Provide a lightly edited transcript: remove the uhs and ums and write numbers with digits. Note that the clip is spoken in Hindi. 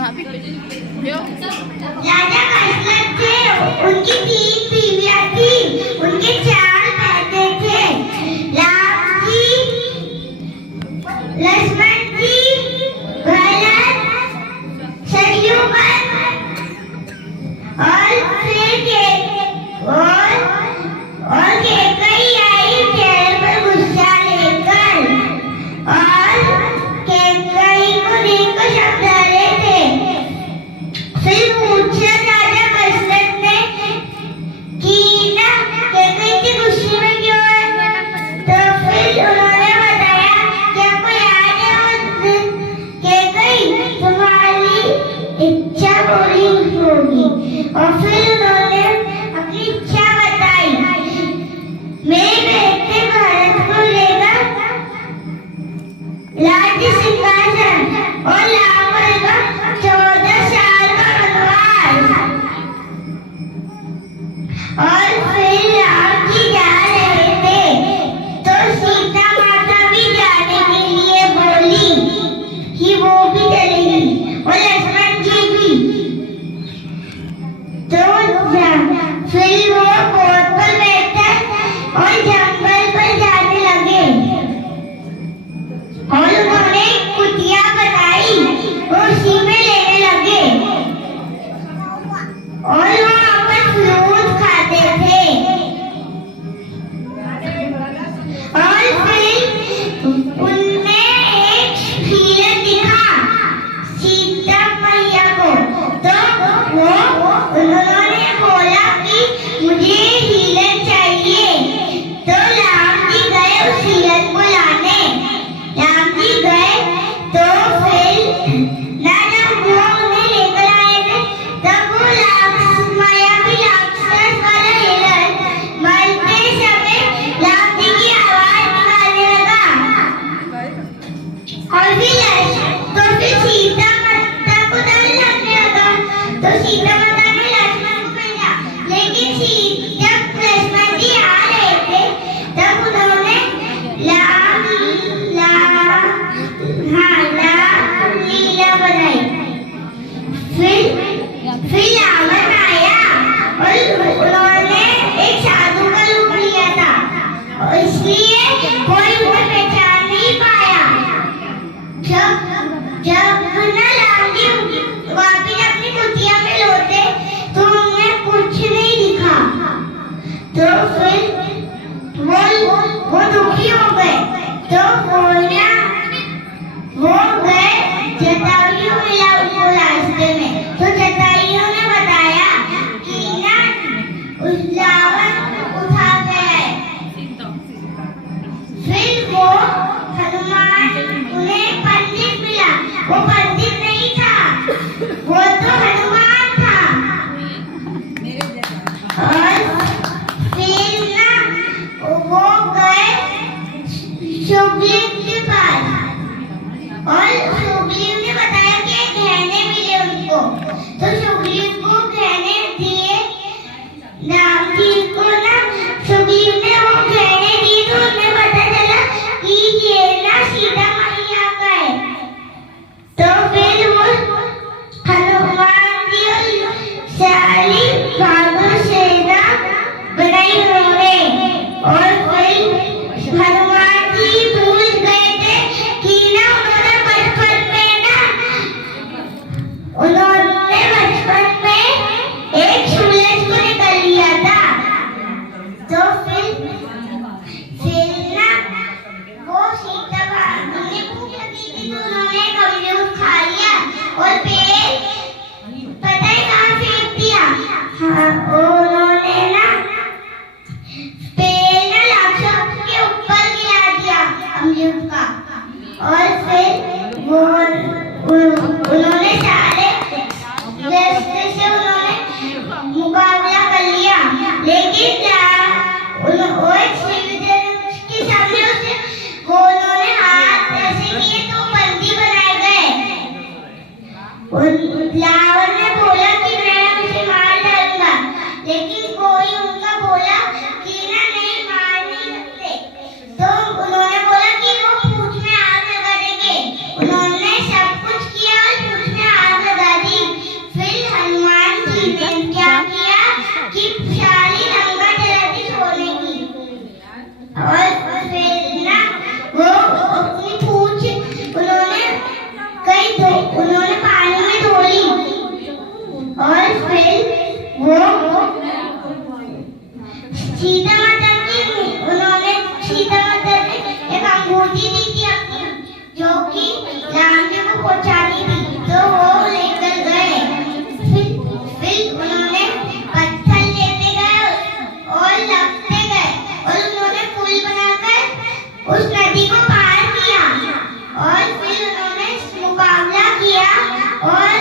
राजा दशरथ थे, उनकी 3 बीवियां थी, उनके 4 बेटे थे, राम जी, लक्ष्मण जी, भरत, शत्रुघ्न और कैकेयी आई चेहरे पर गुस्सा लेकर और कैकेयी को देखकर शब्द डाले थे। फिर पूछा राजा दशरथ ने कि ना कैकेयी इतनी गुस्से में क्यों है? तो फिर उन्होंने बताया कि आपको याद है कैकेयी तुम्हारी इच्छा पूरी होगी। और फिर उन्होंने अपनी इच्छा बताई, मेरे बेटे भरत को लेगा राज्य सिंहासन और राम को लेगा 14 साल का वनवास। और फिर राम जी जा रहे थे तो सीता माता भी जाने के लिए बोली कि वो भी चलेगी और लक्ष्मण जी भी। तो फिर वो बोट पर बैठकर और जंगल पर जाने लगे और उन्होंने कुटिया बनाई और उसी में लेने लगे और वहाँ पर फ्रूट खाते थे। और फिर उनमें एक हिरण दिखा सीता मैया को, तो वो उन्होंने बोला कि मुझे हिरण चाहिए। तो राम जी गए उस हिरण को लाने। राम जी गए तो फिर जब वो उन्हें लेकर आए थे तब वो मायावी राक्षस वाला हिरण मरते समय राम जी की आवाज निकालने लगा। और तो फिर सीता माता को डर लगने लगा, तो सीता माता ने लक्ष्मण को भेजा। लेकिन जब लक्ष्मण जी आ रहे थे तब उन्होंने राम लीला बनाई। फिर रावण आया और उन्होंने एक साधु का रूप लिया था और इसलिए कोई उन्हें पहचान नहीं पाया। जब ना राम जी वापिस अपनी कुटिया में लौटे तो उन्हें कुछ नहीं दिखा। तो फिर वो दुखी हो गए। तो वो गए जटायु मिला उनको रास्ते में। तो जटायु ने बताया कि ना उस रावण उठा गया है। फिर वो हनुमान उन्हें पंडित मिला, वो पंडित नहीं था, वो तो हनुमान था। और फिर ना वो गए सुग्रीव के पास और सुग्रीव ने बताया कि गहने मिले उनको। तो सुग्रीव को गहने दिए राम जी को ना। सुग्रीव ने वो गहने दिए तो उन्हें पता चला कि ये ना सीता मैया का है। तो फिर वो हनुमान जी और सारी भागो सेना बनाई उन्होंने। और फिर हनुमान जी भूल गए थे कि ना उन्होंने बचपन में एक सूरज को निकल लिया था। तो फिर ना वो सीता उन्हें भूख लगी थी तो उन्होंने कमजोर खा लिया और पेड़ पता है कहाँ फेंक दिया। उन्होंने ना पेड़ ना राक्षस के ऊपर गिरा दिया अमरूद का। और फिर उन्होंने सारे रास्ते से उन्होंने मुकाबला कर लिया। लेकिन के सामने उन्होंने हाथ ऐसे किए तो बंदी बनाए गए। रावण ने बोला कि मैं उसे मार डालूंगा, लेकिन कोई उनका बोला कि ना नहीं मार नहीं सकते। तो उन्होंने बोला कि वो पूंछ में आग लगा देंगे। उन्होंने सब कुछ किया और पूंछ में आग लगा उन्होंने पानी में धो ली और फिर वो सीता माता ने एक अंगूठी दी थी अपनी, जो कि राम जी को पहुंचानी थी, तो वो लेकर गए। फिर उन्होंने पत्थर लेते गए और लगते गए और उन्होंने पुल बनाकर उस नदी को पार किया और फिर उन्होंने मुकाबला किया और